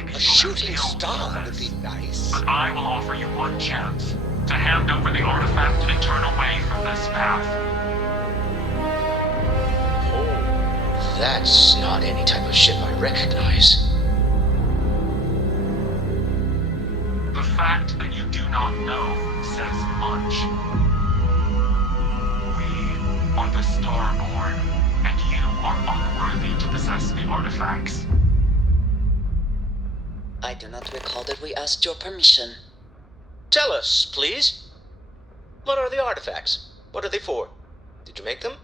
like A you shooting have killed star all would this. be nice. But I will offer you one chance to hand over the artifact and turn away from this path. Oh, that's not any type of ship I recognize. The fact that you do not know says much. We are the Starborn, and you are unworthy to possess the artifacts. I do not recall that we asked your permission. Tell us, please. What are the artifacts? What are they for? Did you make them?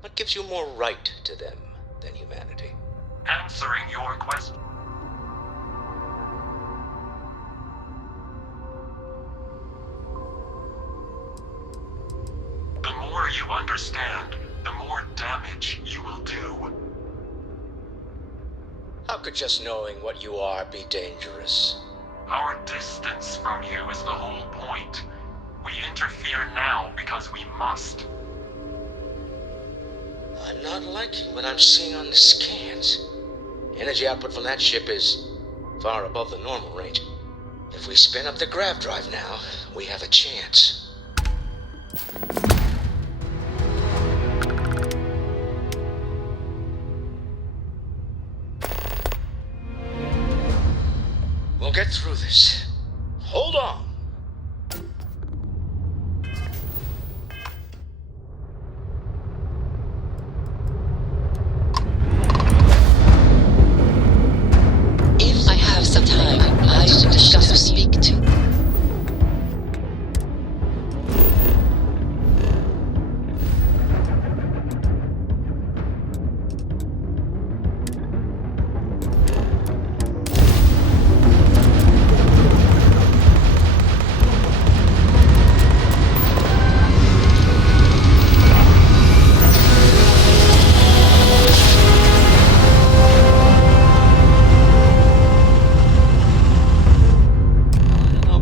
What gives you more right to them than humanity? Answering your question. The more you understand, the more damage you will do. How could just knowing what you are be dangerous? Our distance from you is the whole point. We interfere now because we must. I'm not liking what I'm seeing on the scans. Energy output from that ship is far above the normal range. If we spin up the grav drive now, we have a chance. We'll get through this. Hold on. If I have some time, I would discuss to speak to.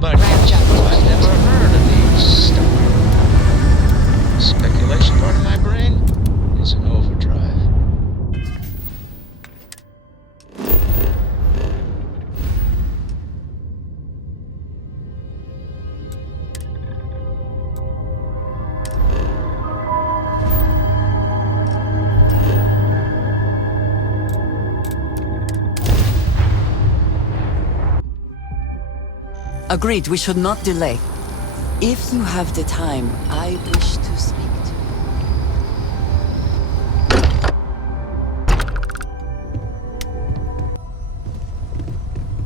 I've never heard of these stuff. Speculation part of my brain is in overdrive. Agreed, we should not delay. If you have the time, I wish to speak to you.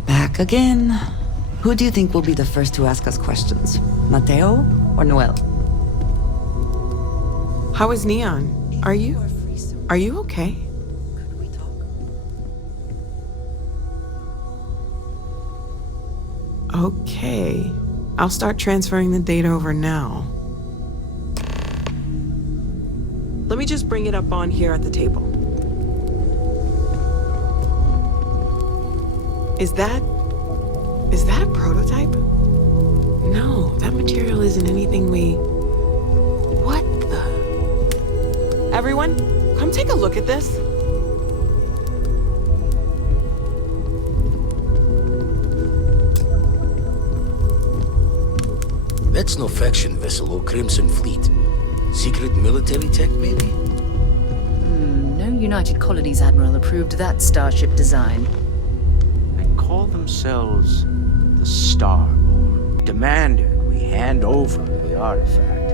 Back again. Who do you think will be the first to ask us questions? Mateo or Noel? How is Neon? Are you okay? Could we talk? Okay. I'll start transferring the data over now. Let me just bring it up on here at the table. Is that a prototype? No, that material isn't anything we... What the... Everyone, come take a look at this. That's no faction vessel or Crimson Fleet. Secret military tech, maybe? No United Colonies Admiral approved that starship design. They call themselves the Starborn. Demanded we hand over the artifact.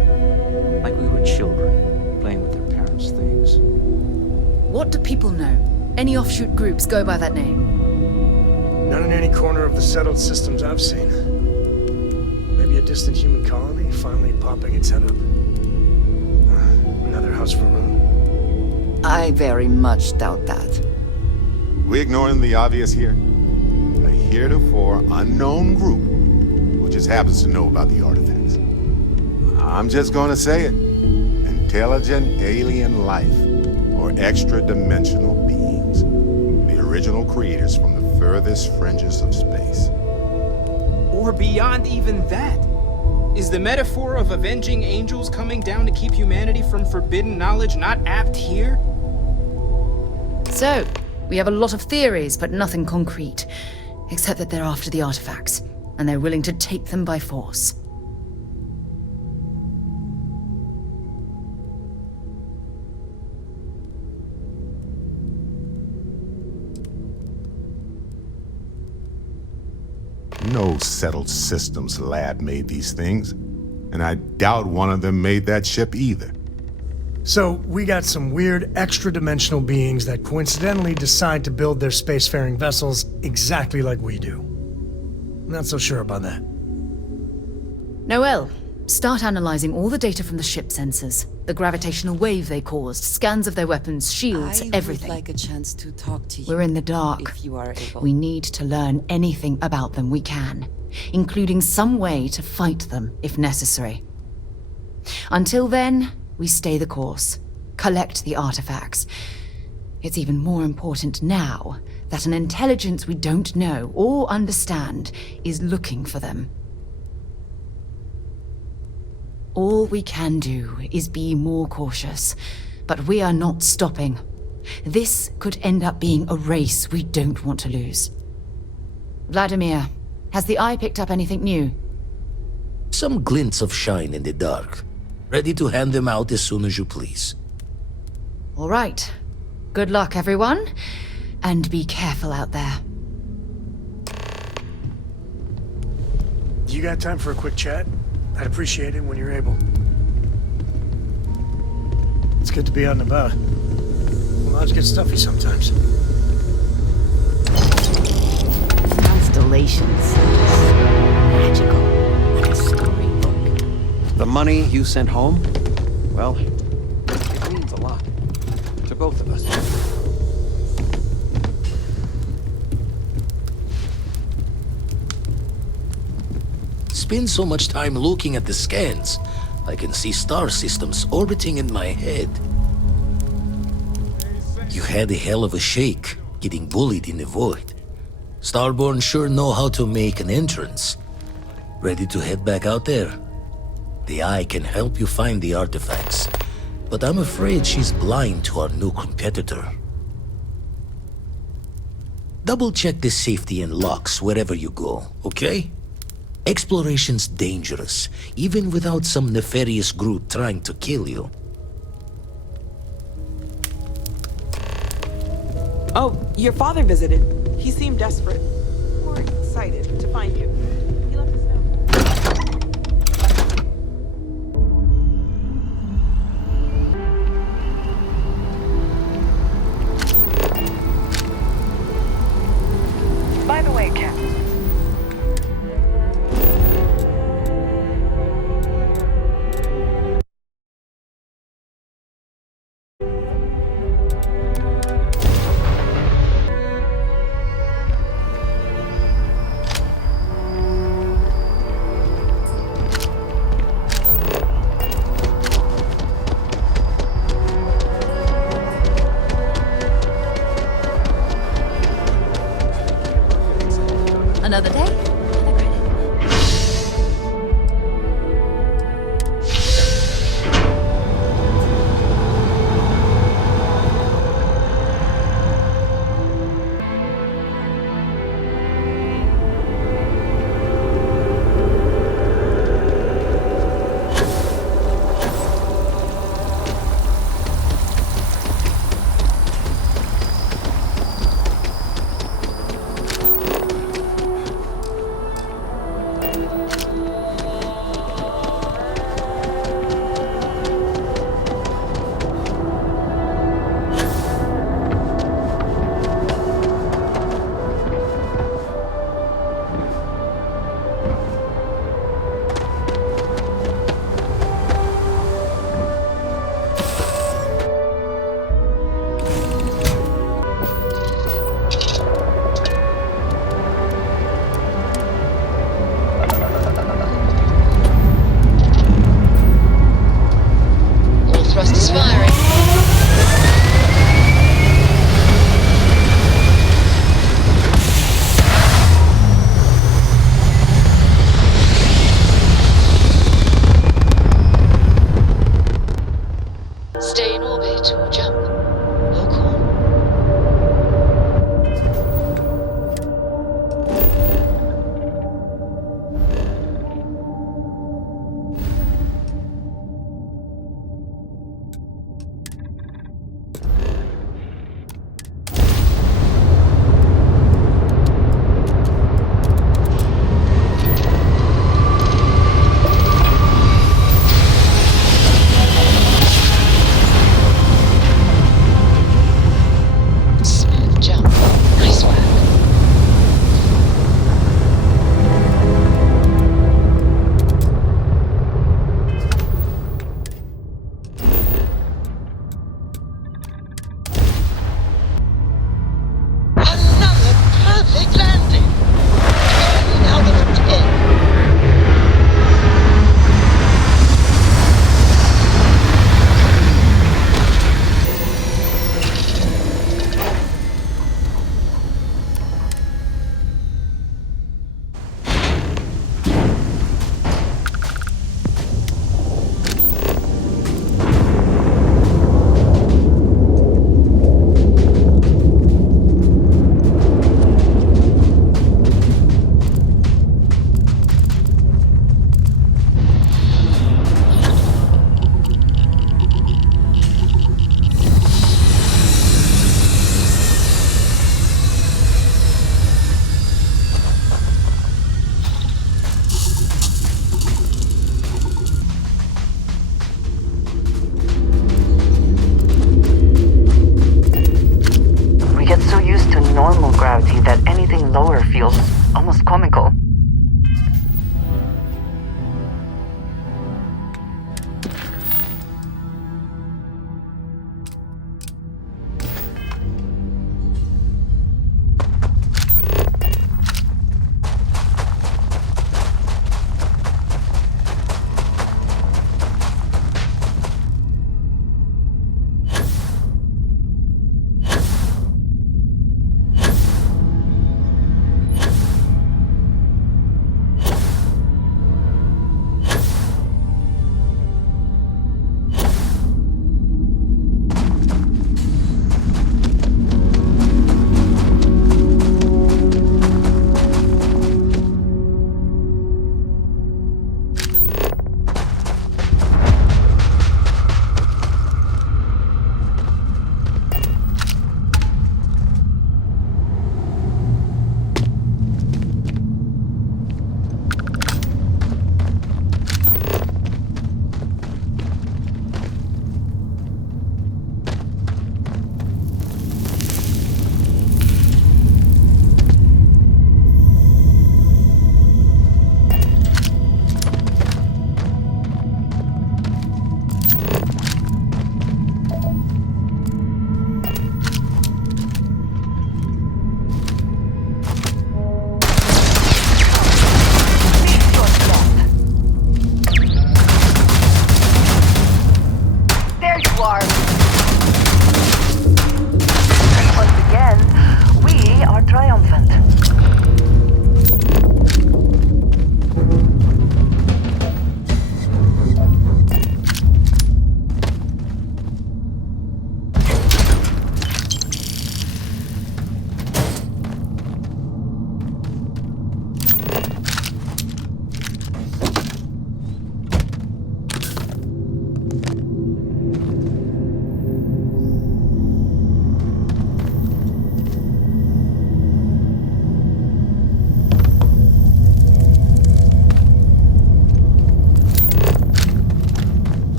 Like we were children, playing with their parents' things. What do people know? Any offshoot groups go by that name? Not in any corner of the settled systems I've seen. Maybe a distant human colony finally popping its head up. Another house for Moon. I very much doubt that. We ignoring the obvious here? A heretofore unknown group who just happens to know about the artifacts. I'm just gonna say it. Intelligent alien life, or extra-dimensional beings. The original creators from the furthest fringes of space. Or beyond even that. Is the metaphor of avenging angels coming down to keep humanity from forbidden knowledge not apt here? So, We have a lot of theories, but nothing concrete. Except that they're after the artifacts, and they're willing to take them by force. No settled systems lab made these things, and I doubt one of them made that ship either. So, we got some weird extra-dimensional beings that coincidentally decide to build their spacefaring vessels exactly like we do. Not so sure about that. Noel, start analyzing all the data from the ship sensors. The gravitational wave they caused, scans of their weapons, shields, everything. I would like a chance to talk to you. We're in the dark. If you are able. We need to learn anything about them we can, including some way to fight them if necessary. Until then, we stay the course, collect the artifacts. It's even more important now that an intelligence we don't know or understand is looking for them. All we can do is be more cautious, but we are not stopping. This could end up being a race we don't want to lose. Vladimir, has the Eye picked up anything new? Some glints of shine in the dark. Ready to hand them out as soon as you please. All right. Good luck, everyone. And be careful out there. You got time for a quick chat? I'd appreciate it when you're able. It's good to be out and about. Lives get stuffy sometimes. Constellations. Magical. Like a storybook. The money you sent home? Well, it means a lot. To both of us. Spend so much time looking at the scans, I can see star systems orbiting in my head. You had a hell of a shake, getting bullied in the void. Starborn sure know how to make an entrance. Ready to head back out there? The Eye can help you find the artifacts, but I'm afraid she's blind to our new competitor. Double-check the safety and locks wherever you go, okay? Exploration's dangerous, even without some nefarious group trying to kill you. Oh, your father visited. He seemed desperate. Or excited to find you. He left us know. By the way, Captain.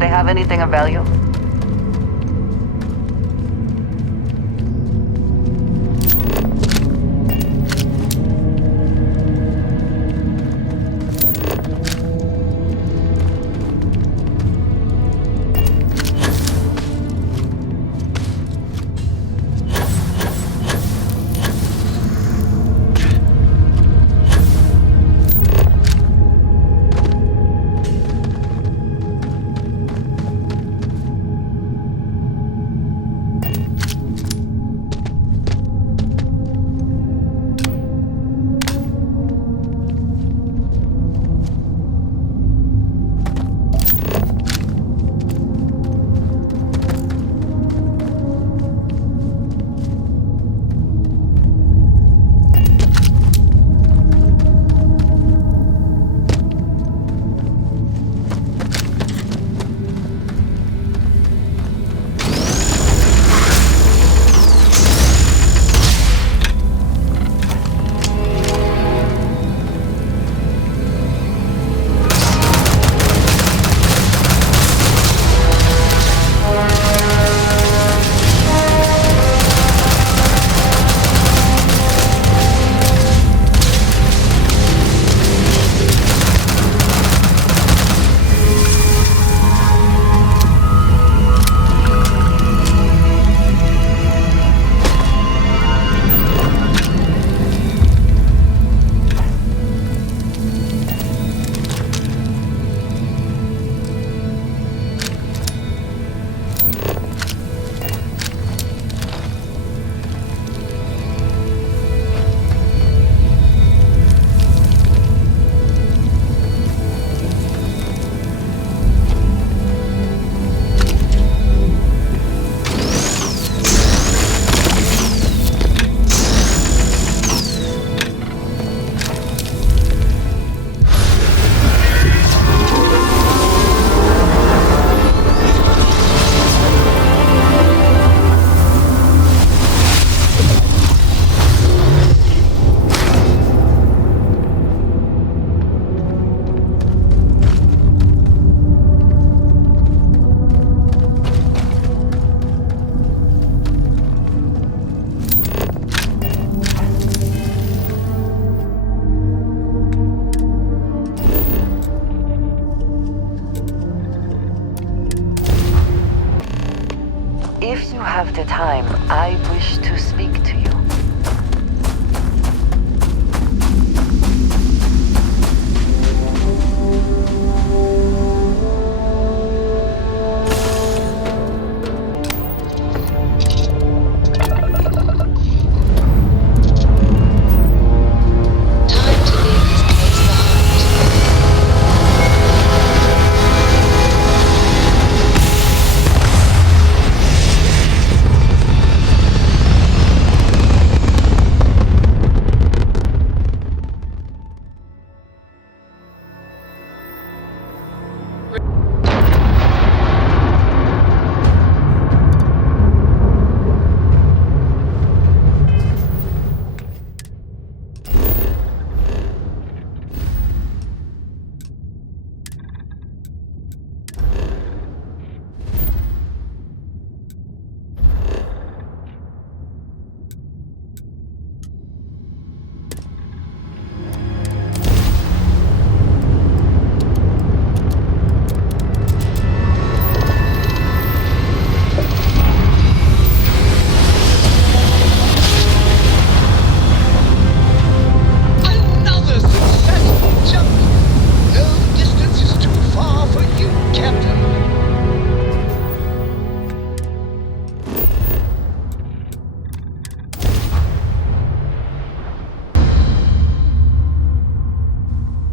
Did they have anything of value? If you have the time, I wish to speak to you.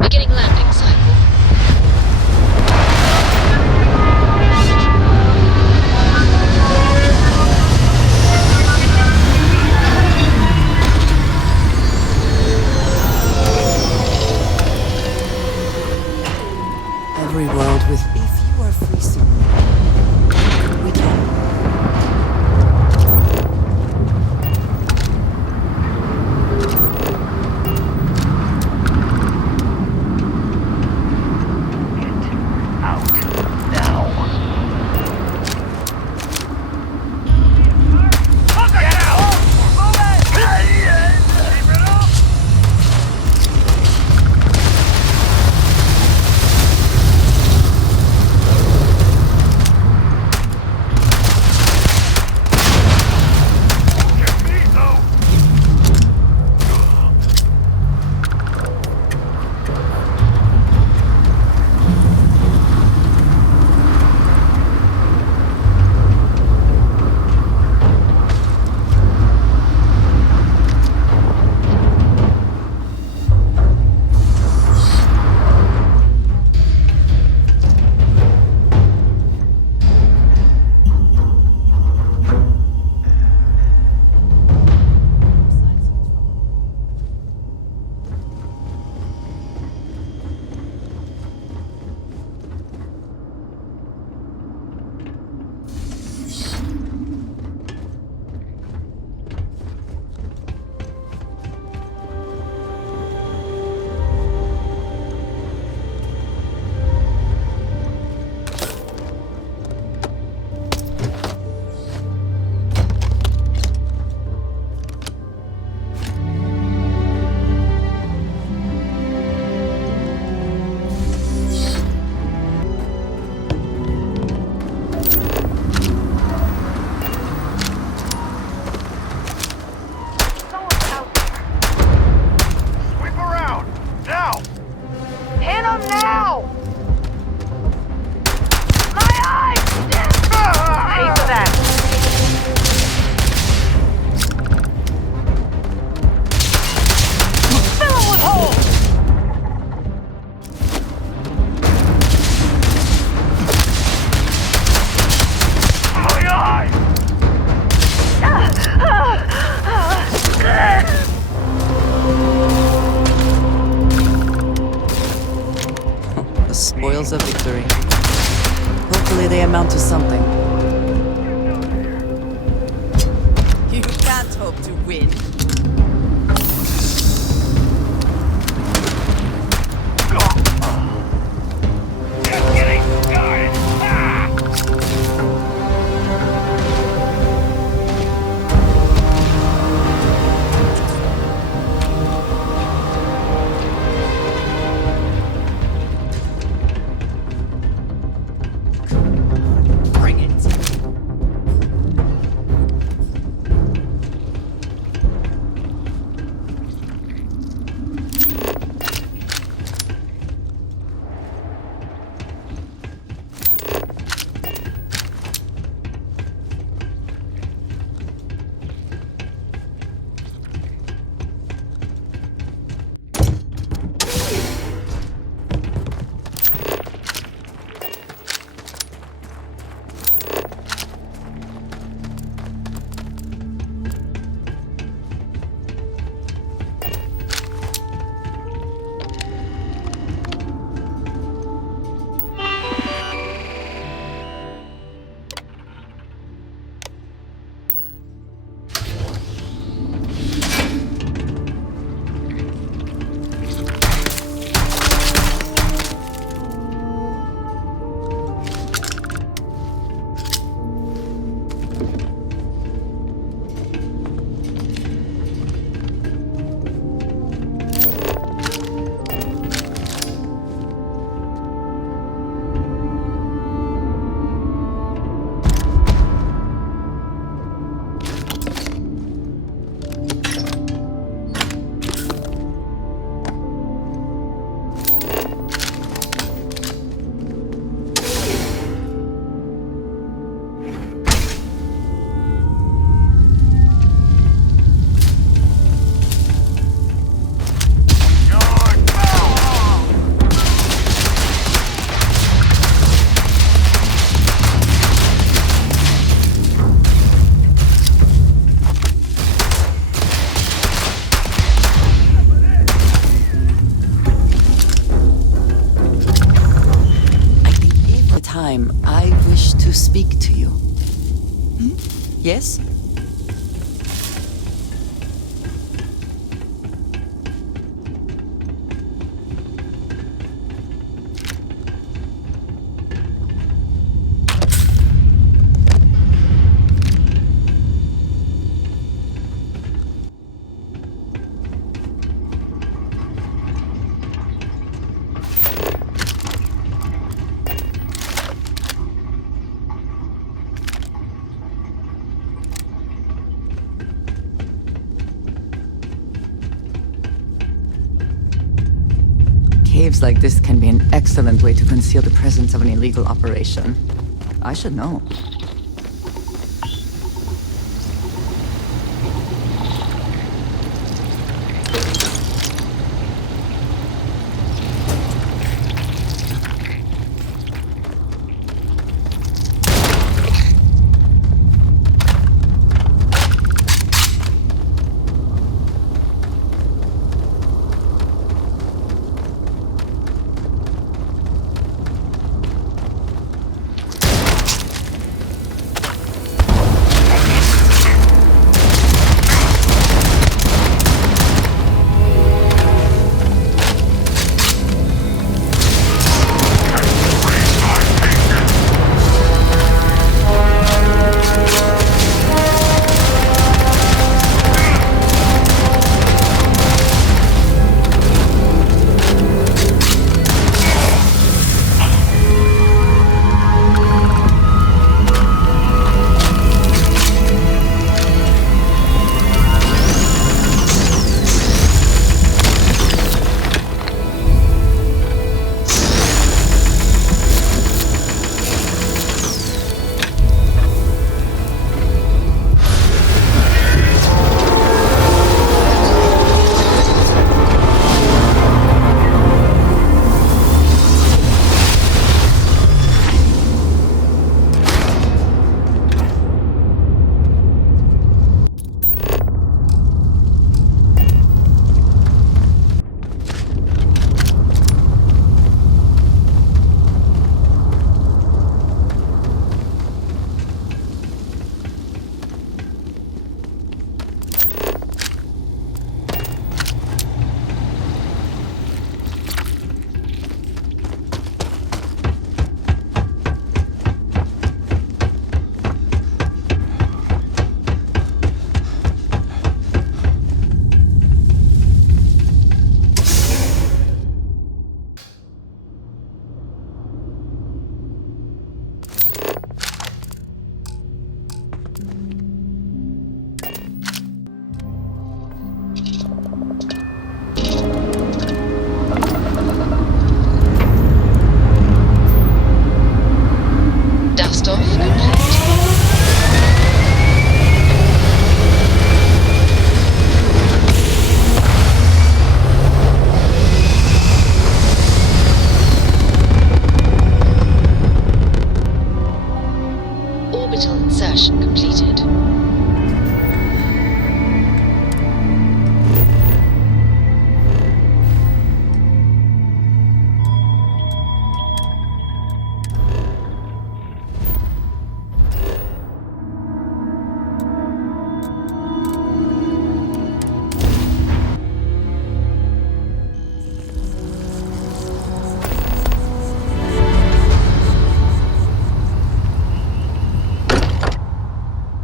Beginning landing cycle. Every world with... If you are free soon, we can. Get out now. the spoils of victory. Hopefully they amount to something. You can't hope to win. Just getting started. Bring it. I wish to speak to you. Yes? Caves like this can be an excellent way to conceal the presence of an illegal operation. I should know.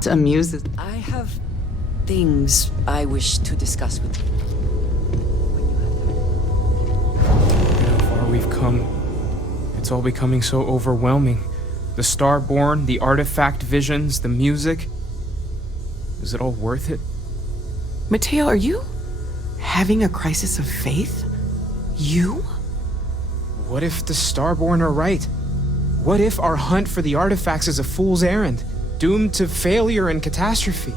What amuses... I have things I wish to discuss with you. Look at how far we've come. It's all becoming so overwhelming. The Starborn, the artifact visions, the music. Is it all worth it? Mateo, are you having a crisis of faith? You? What if the Starborn are right? What if our hunt for the artifacts is a fool's errand, doomed to failure and catastrophe?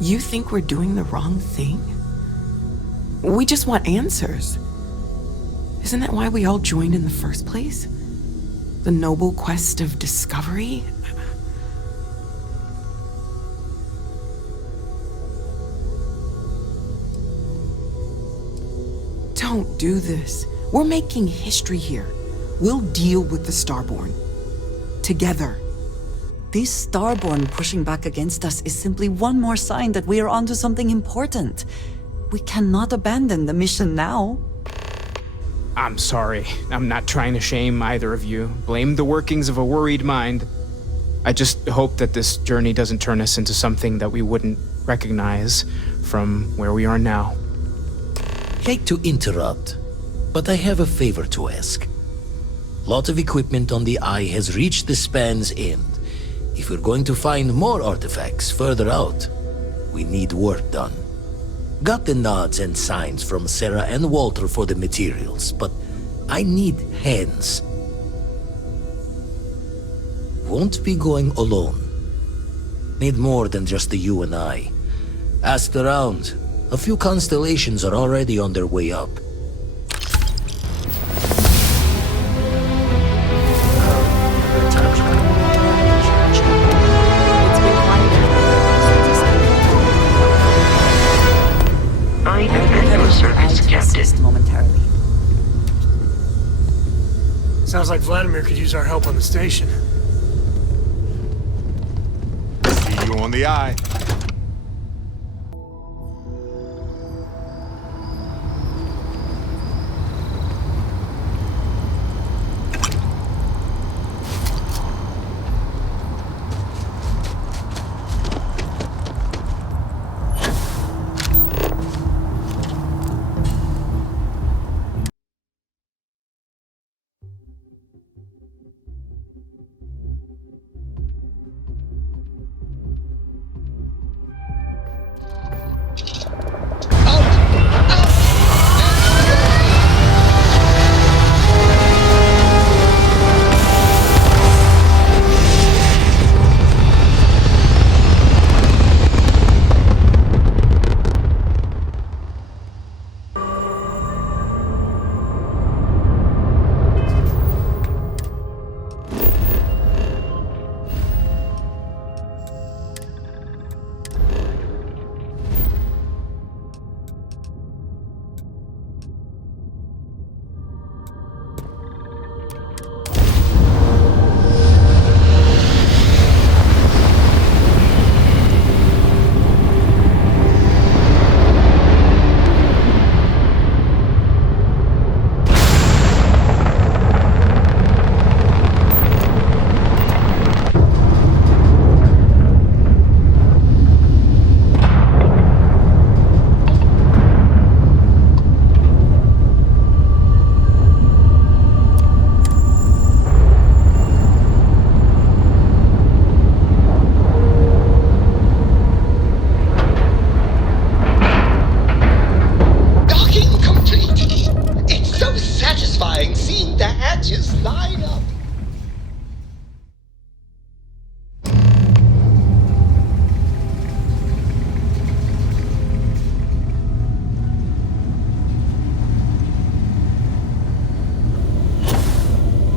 You think we're doing the wrong thing? We just want answers. Isn't that why we all joined in the first place? The noble quest of discovery? Don't do this. We're making history here. We'll deal with the Starborn. Together. This Starborn pushing back against us is simply one more sign that we are onto something important. We cannot abandon the mission now. I'm sorry. I'm not trying to shame either of you. Blame the workings of a worried mind. I just hope that this journey doesn't turn us into something that we wouldn't recognize from where we are now. Hate to interrupt, but I have a favor to ask. Lot of equipment on the Eye has reached the span's end. If we're going to find more artifacts further out, we need work done. Got the nods and signs from Sarah and Walter for the materials, but I need hands. Won't be going alone. Need more than just the you and I. Asked around. A few constellations are already on their way up. Momentarily. Sounds like Vladimir could use our help on the station. See you on the Eye.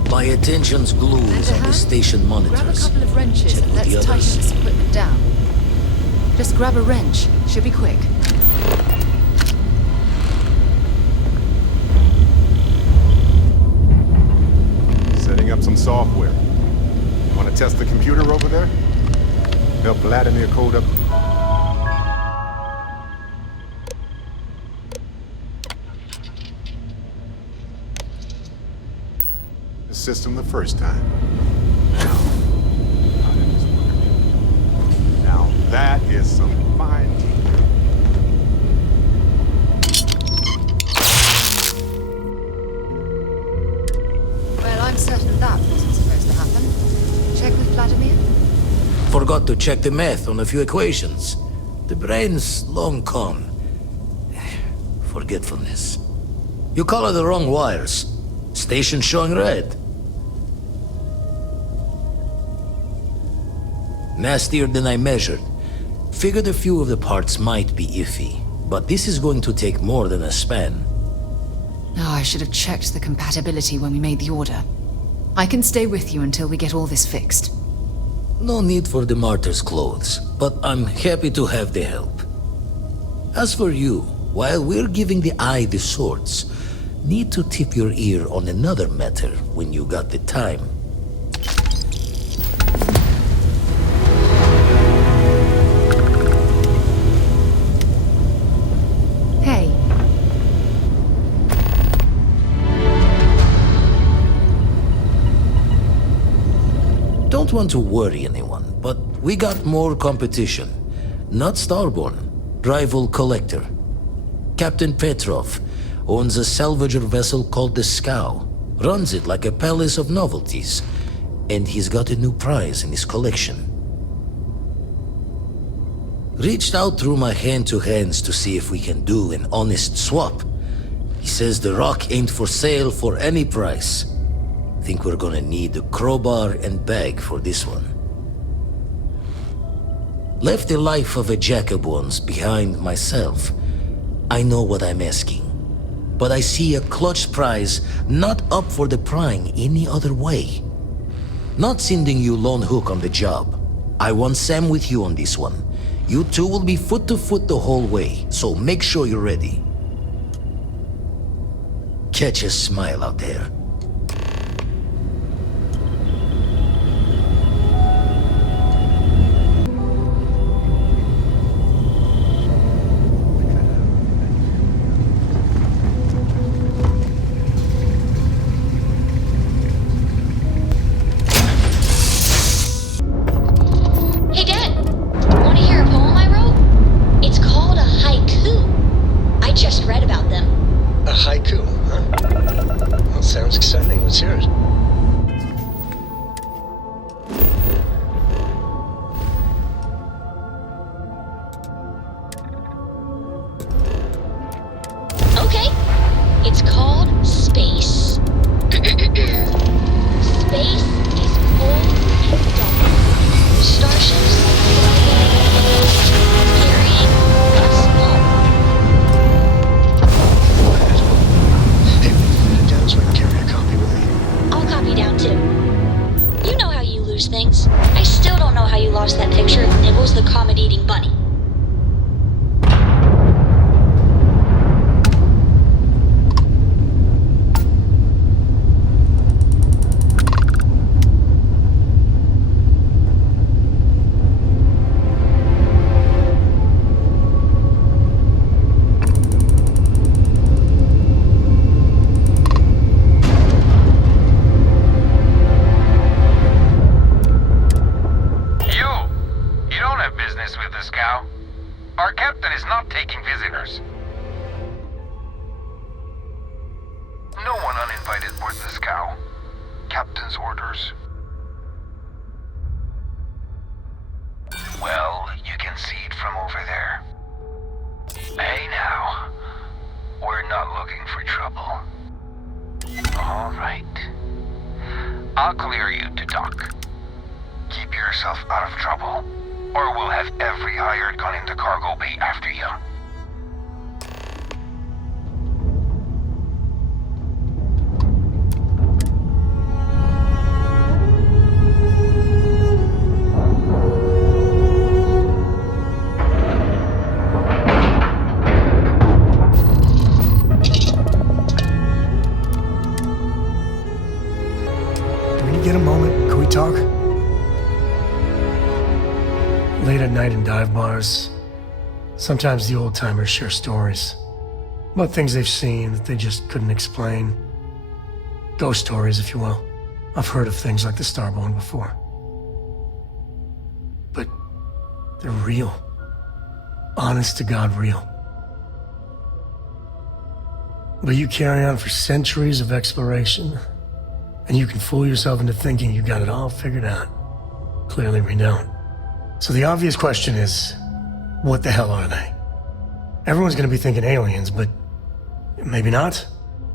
My attention's glued on the station monitors. Grab a couple of wrenches Check and with the let's tighten others. this equipment down. Just grab a wrench. Should be quick. Setting up some software. Want to test the computer over there? Help Vladimir code up. The system the first time. Now, how did this work? that is some fine teamwork. Well, I'm certain that wasn't supposed to happen. Check with Vladimir? Forgot to check the math on a few equations. The brain's long gone. Forgetfulness. You color the wrong wires. Station showing red. Nastier than I measured. Figured a few of the parts might be iffy, but this is going to take more than a span. Oh, I should have checked the compatibility when we made the order. I can stay with you until we get all this fixed. No need for the martyr's clothes, but I'm happy to have the help. As for you, while we're giving the eye the swords, need to tip your ear on another matter when you got the time. Hey. Don't want to worry anyone, but we got more competition. Not Starborn, rival collector. Captain Petrov owns a salvager vessel called the Scow. Runs it like a palace of novelties. And he's got a new prize in his collection. Reached out through my hand-to-hands to see if we can do an honest swap. He says the rock ain't for sale for any price. Think we're gonna need a crowbar and bag for this one. Left the life of a Jacobons behind myself. I know what I'm asking. But I see a clutch prize not up for the prying any other way. Not sending you lone hook on the job. I want Sam with you on this one. You two will be foot to foot the whole way, so make sure you're ready. Catch a smile out there. Hey Dad, want to hear a poem I wrote? It's called a haiku. I just read about them. A haiku, huh? Well, sounds exciting. Let's hear it. Okay, it's called space. Space is cold and dark. Starships carrying us home. Hey, down so I can carry a copy with me. I'll copy down too. You know how you lose things. I still don't know how you lost that picture of Nibbles the comet-eating bunny. You don't have business with the Scow. Our captain is not taking visitors. No one uninvited boards the Scow. Captain's orders. Well, you can see it from over there. Hey now, we're not looking for trouble. All right. I'll clear you to dock. Keep yourself out of trouble, or we'll have every hired gun in the cargo bay after you. Do we get a moment? Can we talk? Late at night in dive bars, sometimes the old-timers share stories about things they've seen that they just couldn't explain. Ghost stories, if you will. I've heard of things like the Starborn before. But They're real. Honest to God, real. But you carry on for centuries of exploration, and you can fool yourself into thinking you got it all figured out. Clearly we don't. So the obvious question is, what the hell are they? Everyone's gonna be thinking aliens, but maybe not.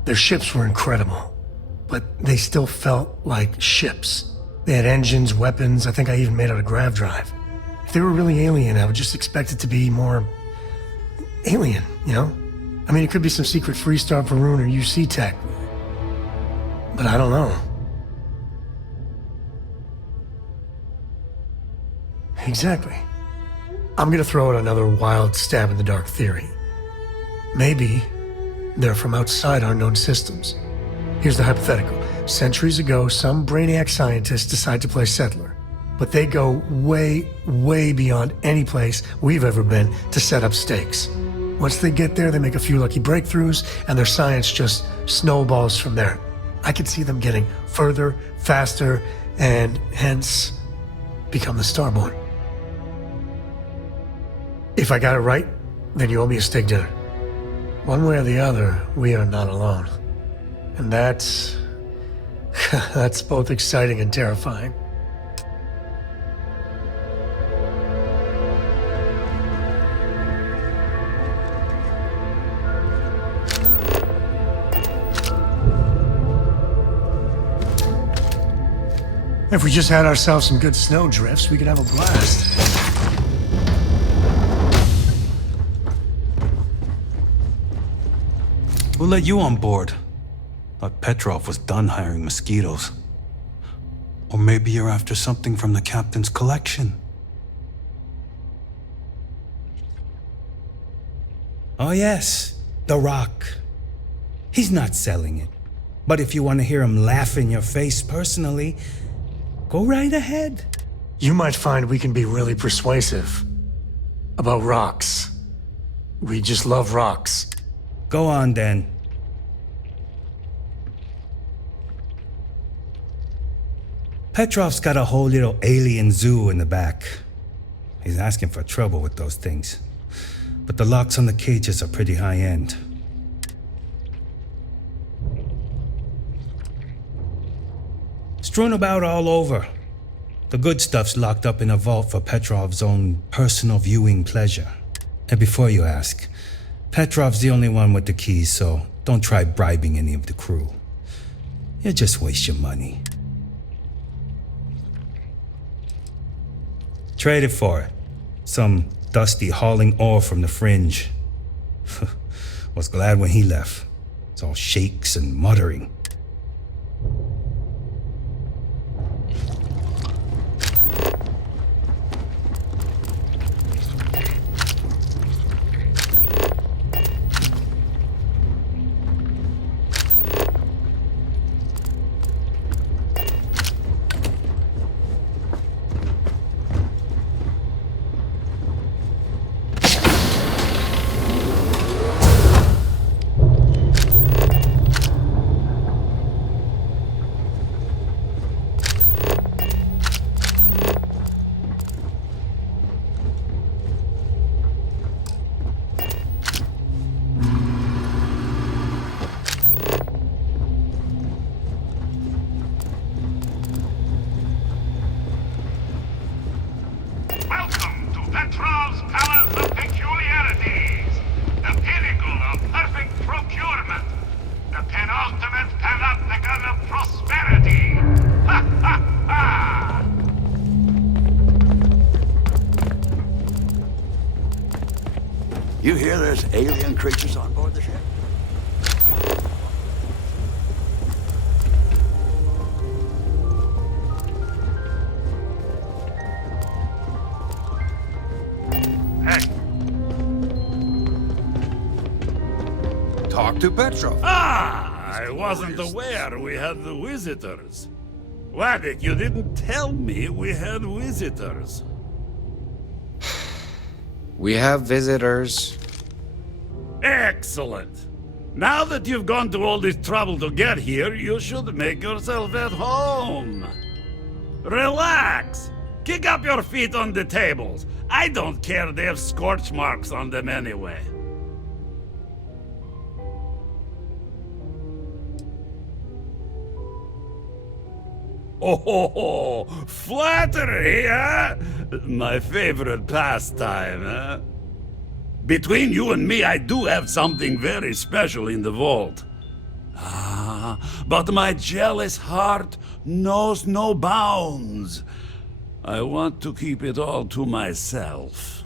Their ships were incredible, but they still felt like ships. They had engines, weapons, I think I even made out a grav drive. If they were really alien, I would just expect it to be more alien, you know? I mean, it could be some secret Freestar Perun or UC tech, but I don't know. Exactly. I'm gonna throw out another wild stab in the dark theory. Maybe they're from outside our known systems. Here's the hypothetical. Centuries ago, some brainiac scientists decide to play settler, but they go way, way beyond any place we've ever been to set up stakes. Once they get there, they make a few lucky breakthroughs, and their science just snowballs from there. I could see them getting further, faster, and hence become the Starborn. If I got it right, then you owe me a steak dinner. One way or the other, we are not alone. And that's both exciting and terrifying. If we just had ourselves some good snow drifts, we could have a blast. Who let you on board? Thought Petrov was done hiring mosquitoes. Or maybe you're after something from the captain's collection. Oh yes, The Rock. He's not selling it. But if you want to hear him laugh in your face personally, go right ahead. You might find we can be really persuasive about rocks. We just love rocks. Go on then. Petrov's got a whole little alien zoo in the back. He's asking for trouble with those things. But the locks on the cages are pretty high-end. Strewn about all over. The good stuff's locked up in a vault for Petrov's own personal viewing pleasure. And before you ask, Petrov's the only one with the keys, so don't try bribing any of the crew. You'll just waste your money. Trade it for it. Some dusty hauling ore from the fringe. Was glad when he left. It's all shakes and muttering. You hear there's alien creatures on board the ship? Hey. Talk to Petrov. I wasn't aware we had the visitors. Wadik, you didn't tell me we had visitors. We have visitors. Excellent. Now that you've gone to all this trouble to get here, you should make yourself at home. Relax. Kick up your feet on the tables. I don't care, they have scorch marks on them anyway. Oh, flattery, huh? My favorite pastime, huh? Between you and me, I do have something very special in the vault. Ah, but my jealous heart knows no bounds. I want to keep it all to myself.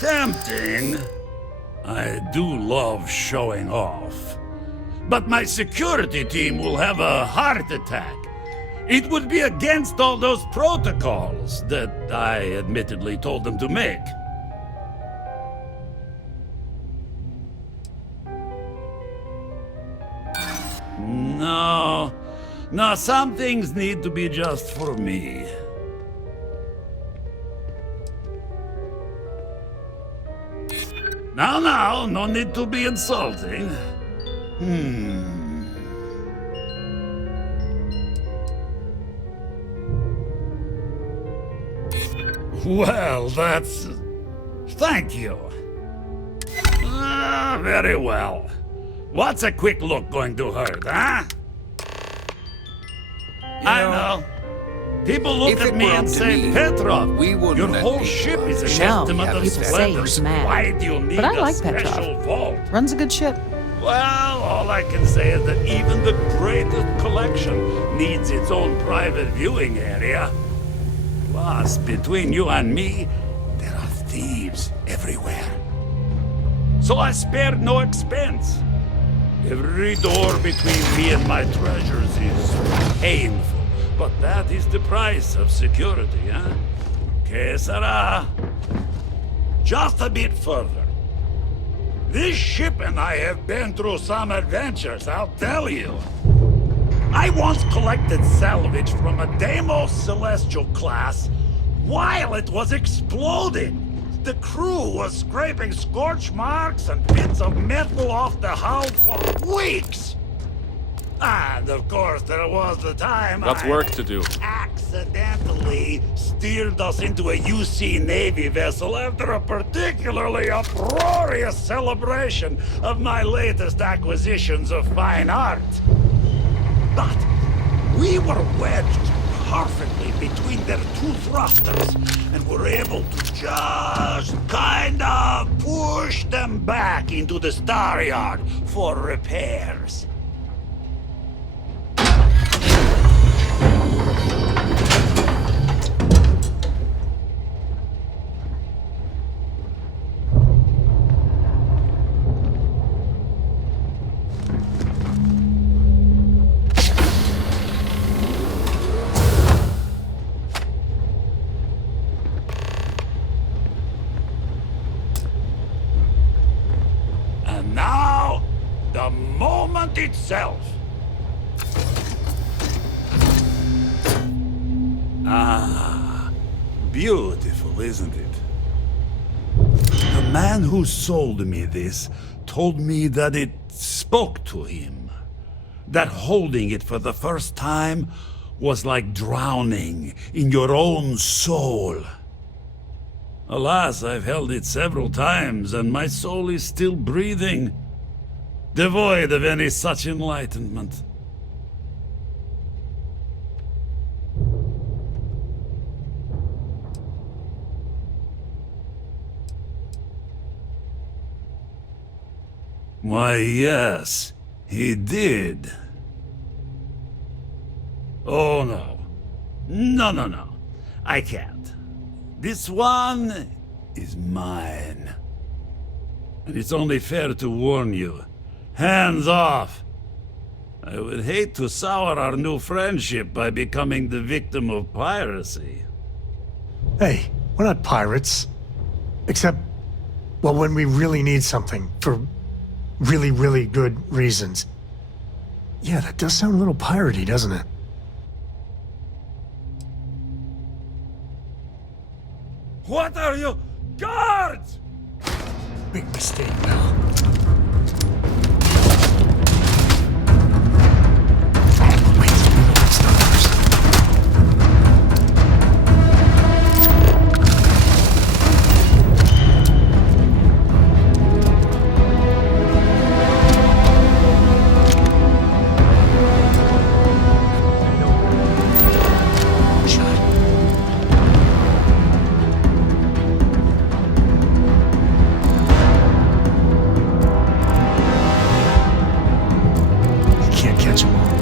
Tempting. I do love showing off. But my security team will have a heart attack. It would be against all those protocols that I admittedly told them to make. No, some things need to be just for me. Now, no need to be insulting. Well, that's... Thank you. Very well. What's a quick look going to hurt, huh? I know. People look at me and say, Petrov, your whole ship is a testament of splendor. Why do you need a special vault? Runs a good ship. Well, all I can say is that even the greatest collection needs its own private viewing area. Plus, between you and me, there are thieves everywhere. So I spared no expense. Every door between me and my treasures is painful, but that is the price of security, huh? Que sera? Just a bit further. This ship and I have been through some adventures, I'll tell you. I once collected salvage from a Deimos Celestial class while it was exploding. The crew was scraping scorch marks and bits of metal off the hull for weeks. And of course, there was the time Got work to do. Accidentally steered us into a UC Navy vessel after a particularly uproarious celebration of my latest acquisitions of fine art. But we were wedged perfectly between their two thrusters and were able to just kind of push them back into the star yard for repairs. Itself. Ah, beautiful, isn't it? The man who sold me this told me that it spoke to him. That holding it for the first time was like drowning in your own soul. Alas, I've held it several times, and my soul is still breathing, devoid of any such enlightenment. Why, yes, he did. Oh, no. No. I can't. This one is mine. And it's only fair to warn you. Hands off! I would hate to sour our new friendship by becoming the victim of piracy. Hey, we're not pirates. Except, well, when we really need something for really, really good reasons. Yeah, that does sound a little piratey, doesn't it? What are you? Guards! Big mistake, pal. catch them all.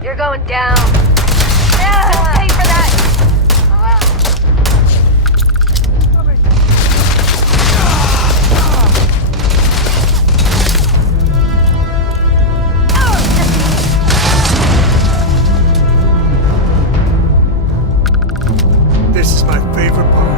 You're going down. Don't pay for that. This is my favorite part.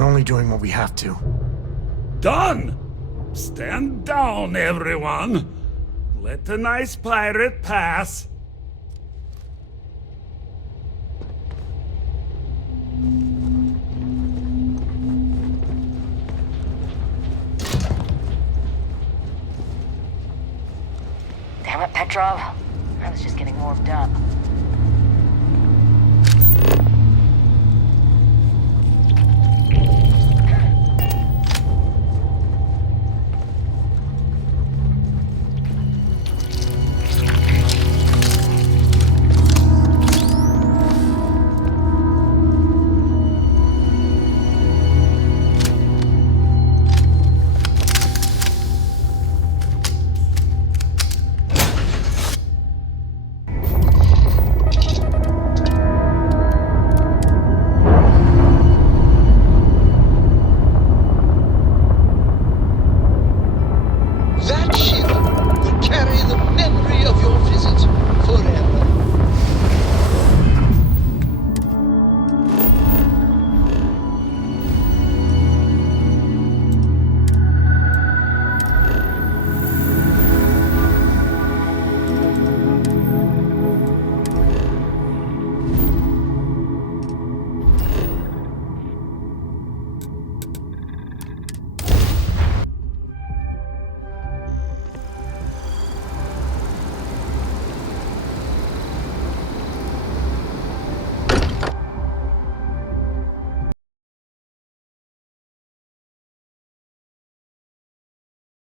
We're only doing what we have to. Done! Stand down, everyone. Let the nice pirate pass. Damn it, Petrov. I was just getting warmed up.